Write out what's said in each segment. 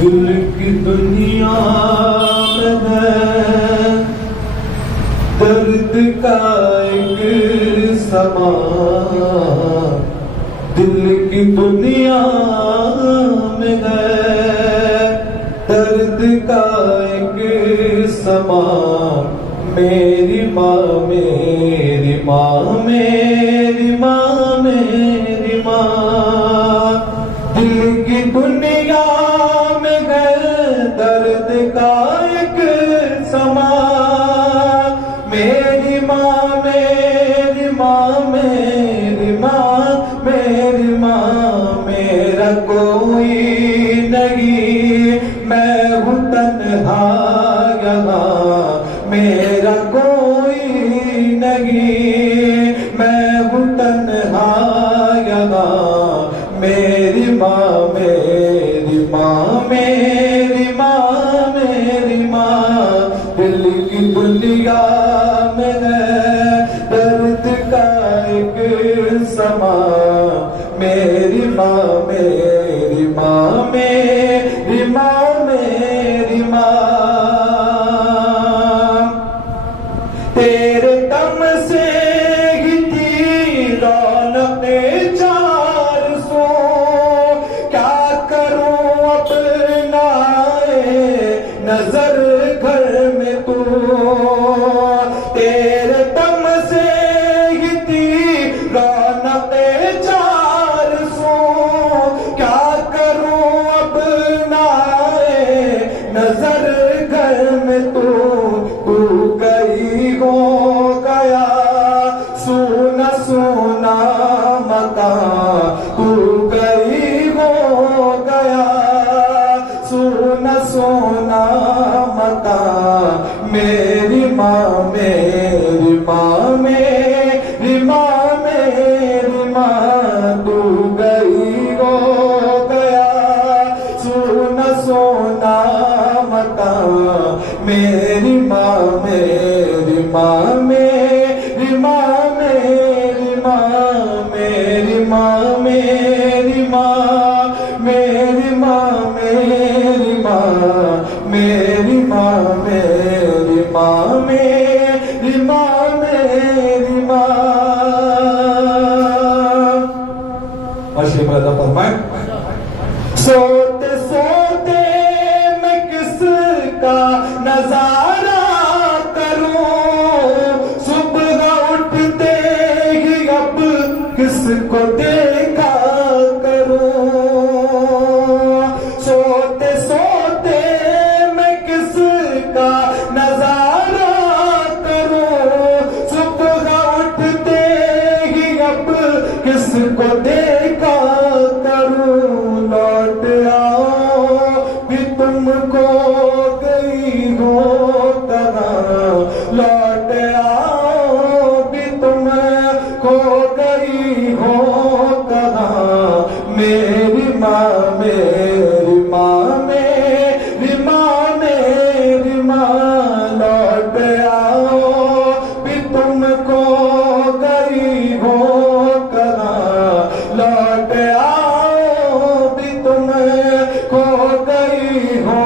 दिल की दुनिया में है दर्द का एक समा। दिल की दुनिया में है दर्द का एक समा। मेरी माँ मेरी माँ मेरी माँ मेरी माँ। दिल की दुनिया में है दर्द का एक समा। मेरी माँ मेरी माँ मेरी माँ मेरी माँ। मेरा कोई नहीं मैं हूँ तन्हा यहाँ। मेरा कोई नहीं मैं हूँ तन्हा यहाँ। मेरी माँ मेरी माँ मेरी माँ मेरी माँ। दिल की दुनिया में है दर्द का एक समा। मेरी माँ मेरी माँ मेरी माँ मेरी माँ। तेरे दम से ही थी रौनक़ चार सौ। क्या करूं अब ना आए नजर घर में तू। तेरे दम से ही थी रौनक़ चार सौ। क्या करूं अब ना आए नजर घर में तू। तू गई हो गया सोना सोना मकान। तू गई हो गया सोना सोना मकान। मेरी माँ मेरी माँ मेरी माँ मेरी माँ। तू गई हो गया सोना सोना मकान। मेरी माँ मेरी माँ मेरी माँ मेरी माँ। मेरी माँ मेरी माँ मेरी माँ मेरी माँ। मेरी माँ मेरी माँ मेरी माँ मेरी माँ। आशीर्वाद फरमाए। सोते सोते मैं किसका नजारा करूं। सुबह उठते ही अब किसको देखा करूं। सोते सोते मैं किसका नजारा करूं। सुबह उठते ही अब किसको देखा करूं। लौट आओ भी तुमको गई हो कहाँ। लौट आओ भी तुमको गई हो कहाँ। मेरी माँ मेरी माँ मेरी माँ मेरी माँ। लौट आओ भी तुमको गई हो कहाँ। लौट आओ भी तुमको गई हो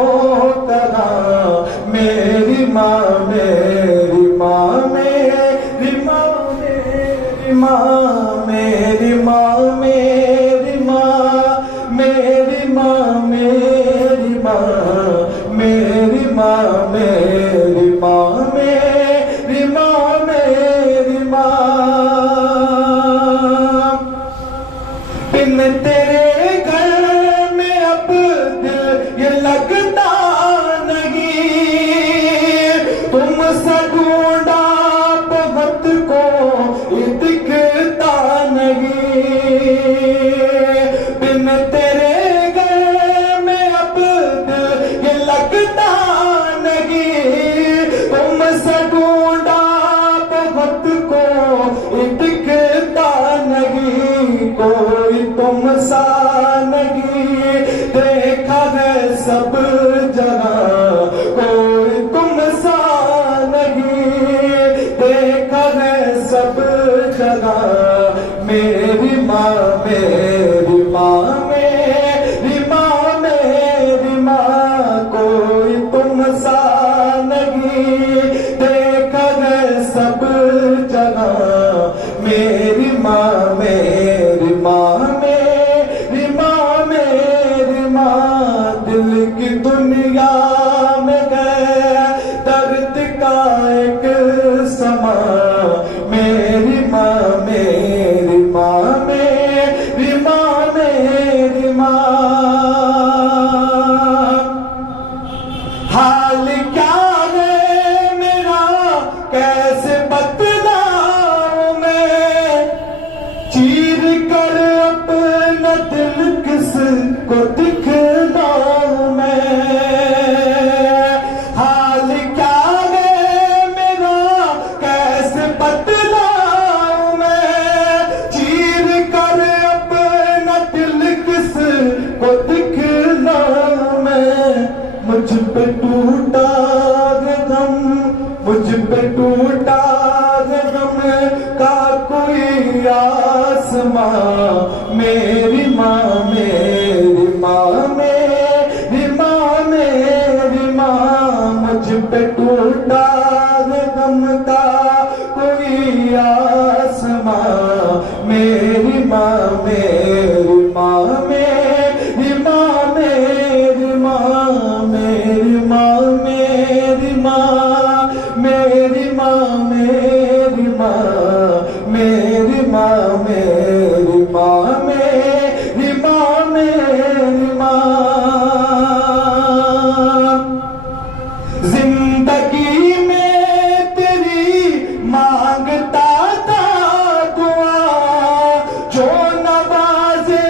कहाँ। मेरी माँ मेरी माँ मेरी माँ मेरी माँ। मेरी माँ मेरी माँ मेरी माँ मेरी माँ। मेरी माँ मेरी माँ मेरी माँ मेरी माँ। बिन तेरे घर में अब दिल ये लगता नहीं। तुम सा ढूंढा बहुत को ये दिखता नहीं। बिन तेरे घर में अब दिल ये लगता नहीं। तुम सा ढूंढा बहुत को ये दिखता नहीं। कोई तुम सा नहीं देखा है सब जगह। कोई तुम सा नहीं देखा है सब जगह। मेरी माँ मेरी माँ मेरी माँ मेरी माँ। पे टूटा है गम, मुझ पे टूटा है गम का कोई आसमां। मेरी माँ, मेरी माँ, मेरी माँ, मेरी माँ, मुझ पे टूटा है गम का कोई आसमां। मेरी माँ, मेरी माँ, मेरी माँ, मेरी माँ, मेरी माँ, मेरी माँ, मेरी माँ, मेरी माँ, मेरी माँ, मेरी माँ, मेरी माँ, मेरी माँ। जिंदगी में तेरी मांगता था दुआ, जो नवाजे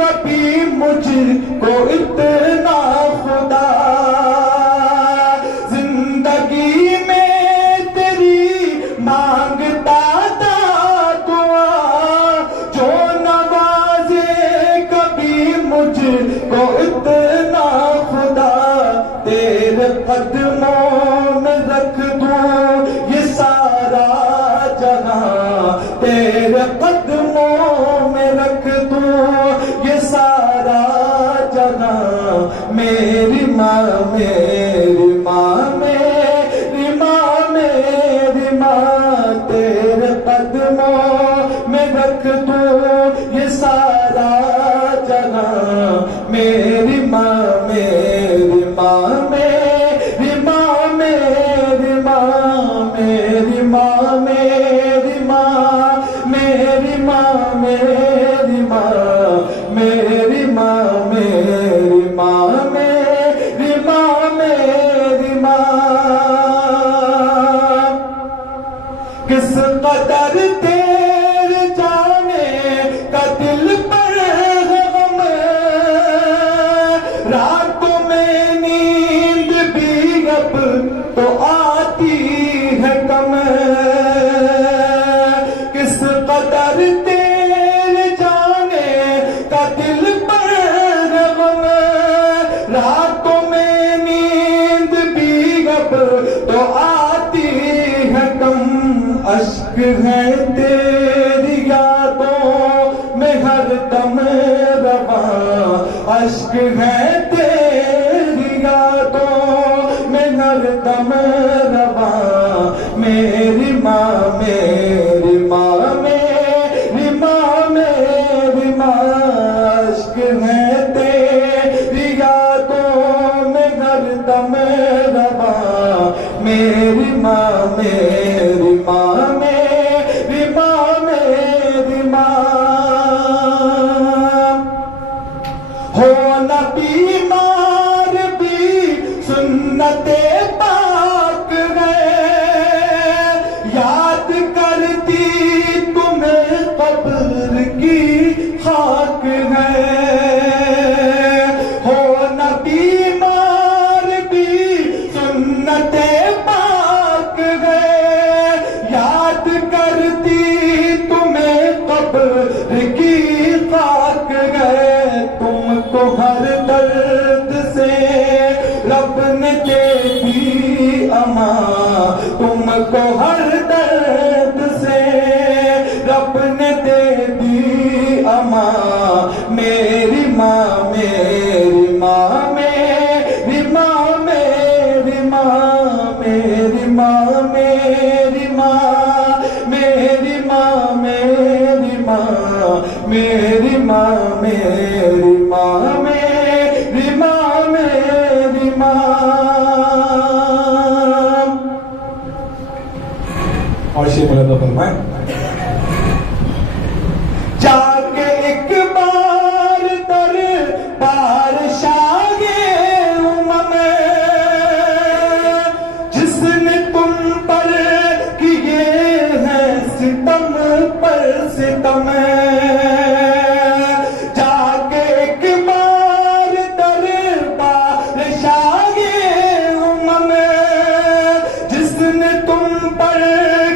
कभी मुझको इतना खुदा। जिंदगी में तेरी मांगता था दुआ, जो नवाजे कभी मुझको इतना खुदा। तेरे कदमों में रख दूं ये सारा जहां, तेरे कदमों में रख दूं ये सारा जहां। मेरी माँ, मेरी माँ, मेरी माँ, मेरी माँ, तेरे कदमों में रख दूं ये सारा जहां। मेरी माँ, मेरी माँ, मेरी माँ, मेरी माँ, मेरी माँ, मेरी माँ, मेरी माँ, मेरी माँ, मेरी माँ, मेरी माँ, मेरी माँ, मेरी माँ। किस कदर तेरे जाने का दिल पर है गम, रातों में नींद भी अब तो आती है कम। किस कदर तेरे जाने का दिल पर है गम, रातों में नींद भी अब तो आती है कम। अश्क है तेरी यादों में हर दम रवा, अश्क है तेरी यादों में हर दम रवा। मेरी माँ, मेरी माँ, मेरी माँ, मेरी माँ, अश्क है तेरी यादों में हर दम रवा। मेरी माँ, मेरी माँ, मेरी माँ, मेरी माँ। हो न बीमार भी सुन्नते पाक है, याद करती तुम्हें कब्र की खाक है। हो न बीमार भी सुन्नते पाक है, याद करती तुम्हें कब्र की खाक है। तुमको हर दर्द से रब ने दे दी अमा, तुमको हर दर्द से रब ने दे दी अमा। मेरी माँ, मेरी माँ, मेरी माँ, मेरी माँ, मेरी माँ, मेरी माँ, मेरी माँ, मेरी माँ, मेरी माँ, मेरी माँ, मेरी माँ, मेरी माँ। और शेर बोला फरमाए, जाके एक बार दरबार शाहे उमम, जिसने तुम पर किए हैं सितम पर सितम। जाके एक बार दरबार शाहे उमम, जिसने तुम पर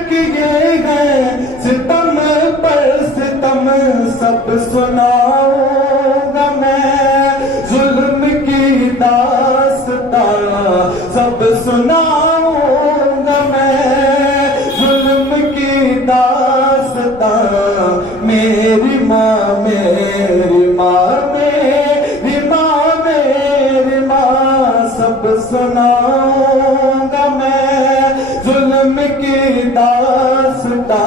किए हैं सितम पर सितम। सब सुनाऊंगा मैं जुल्म की दास्तां, सुनाऊंगा मैं जुल्म की दास्तां मेरी माँ मेरी माँ मेरी माँ मेरी माँ सब सुनाऊंगा मैं जुल्म की दास्तां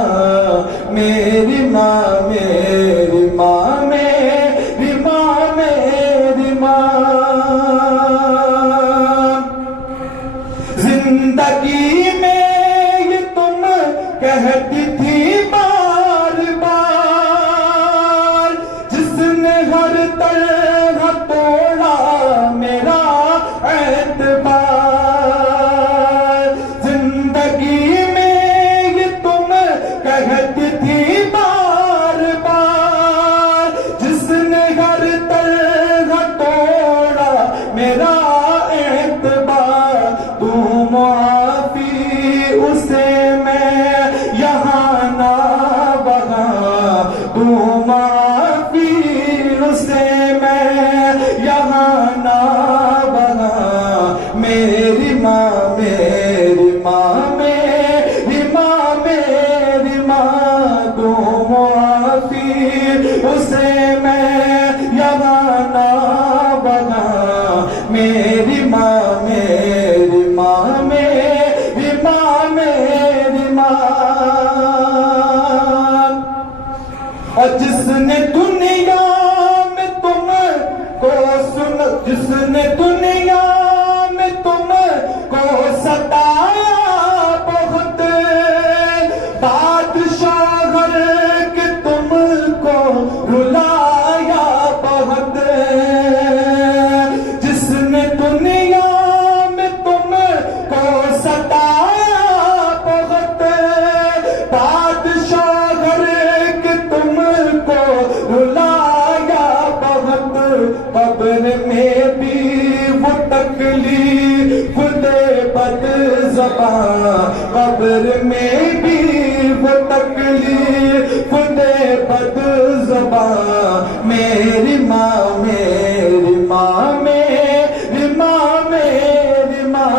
मेरी माँ मेरी माँ मेरी माँ मेरी माँ जिंदगी में ये तुम कहती थी बार बार जिसने हर तरह तोड़ा मेरा एतबार जिंदगी में ये तुम कहती थी बार बार जिसने हर तरह तोड़ा मेरा एतबार तू मुआफी उसे मैं यहाँ ना वहाँ तू मुआफी उसे मैं यहाँ ना वहाँ मेरी माँ मेरी माँ मेरी माँ मेरी माँ तू मुआफी उसे मैं यहाँ ना वहाँ मेरी माँ मेरी माँ मेरी माँ मेरी माँ और जिसने दुनिया में तुमको सुन जिसने दुनिया में तुमको सताया बहुत बादशाह घर के तुमको रुलाया बहुत जिसने दुनिया में तुमको सताया बहुत बादशाह घर के तुमको रुलाया बहुत कब्र में भी वो तकलीफ दे बद ज़बां कब्र में भी वो तकलीफ दे बद ज़बां मेरी माँ मेरी माँ मेरी माँ मेरी माँ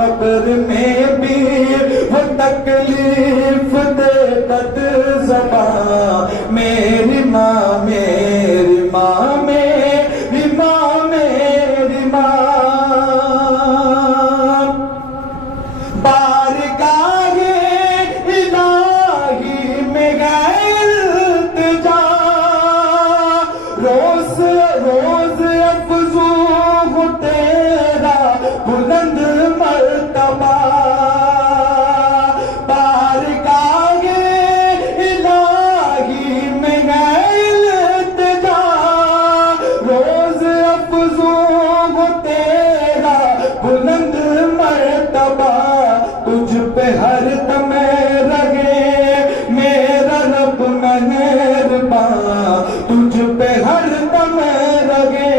कब्र में भी वो तकलीफ दे बद ज़बां मेरी माँ मेरी माँ मेरी माँ मेरी माँ बारगाहे इलाही में गए इल्तिजा रोज रोज अफ़ज़ू हो तेरा बुलंद मर्तबा बारगाहे इलाही में गए इल्तिजा रोज अफ़ज़ू हो तेरा बुलंद मर्तबा तुझ पे हर दम रहे मेरा रब मेहरबान तुझ पे हर दम रहे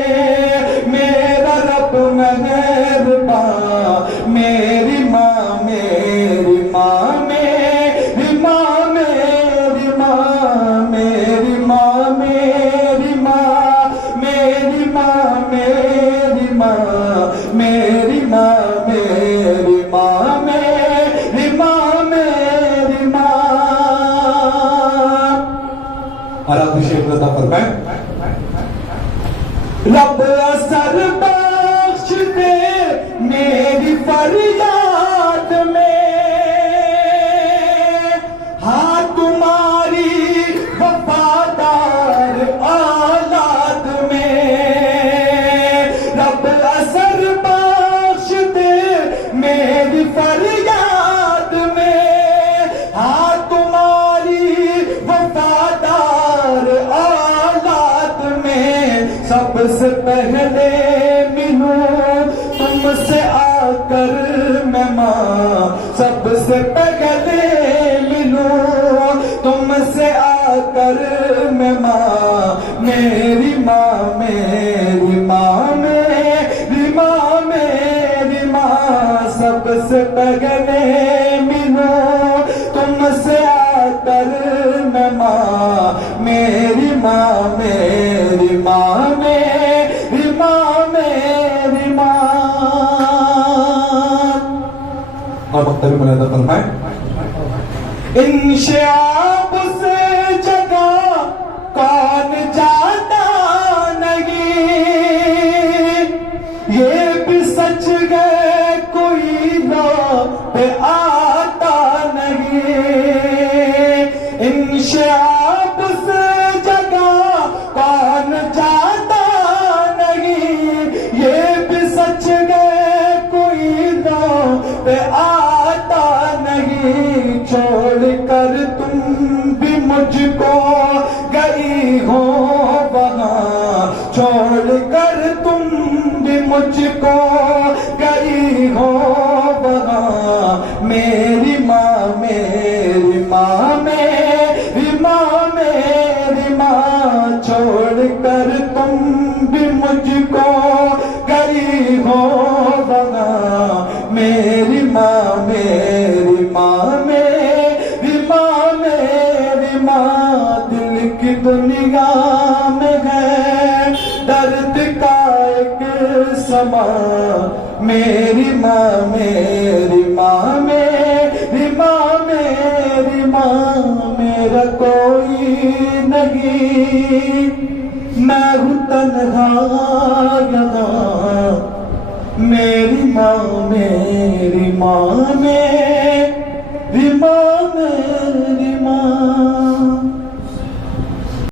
मेरा रब मेहरबान मेरी माँ मेरी माँ मेरी माँ मेरी माँ मेरी माँ मेरी माँ मेरी माँ मेरी माँ मेरी माँ मेरी माँ मेरी माँ मेरी माँ और आप शेख अता फरमाएं रब असर बख्श दे मेरी फरियाद में हाँ तुम्हारी वफादार औलाद में रब असर बख्श दे मेरी फरियाद में हाँ तुम्हारी वफादार औलाद में सबसे पहले मिलूं तुमसे आकर मैं माँ सबसे पहले मिलूं तुमसे आकर मैं माँ मेरी माँ मेरी माँ मेरी माँ मेरी माँ सबसे पहले मिलूं तुमसे आकर मैं माँ मेरी माँ मेरी माँ मेरी माँ मेरी माँ और वक्त भी मुलादा फरमाए। इंशाअ उस जगह कौन जाता नहीं, ये भी सच है कोई लौट आता नहीं। इंशाअ उस जगह कौन जाता नहीं, ये भी सच है कोई लौट आता नहीं। छोड़ कर तुम भी मुझको गई हो वहाँ, छोड़ कर तुम भी मुझको गई हो वहाँ। मेरी माँ मेरी माँ मेरी माँ मेरी माँ, छोड़ कर तुम भी मुझको गई हो वहाँ। मेरी माँ मेरी माँ मेरी माँ मेरी माँ, दिल की दुनिया में है दर्द का एक समा। मेरी माँ मेरी माँ मेरी माँ मेरी माँ, मेरा कोई नहीं, मैं हूँ तन्हा यहाँ। मेरी माँ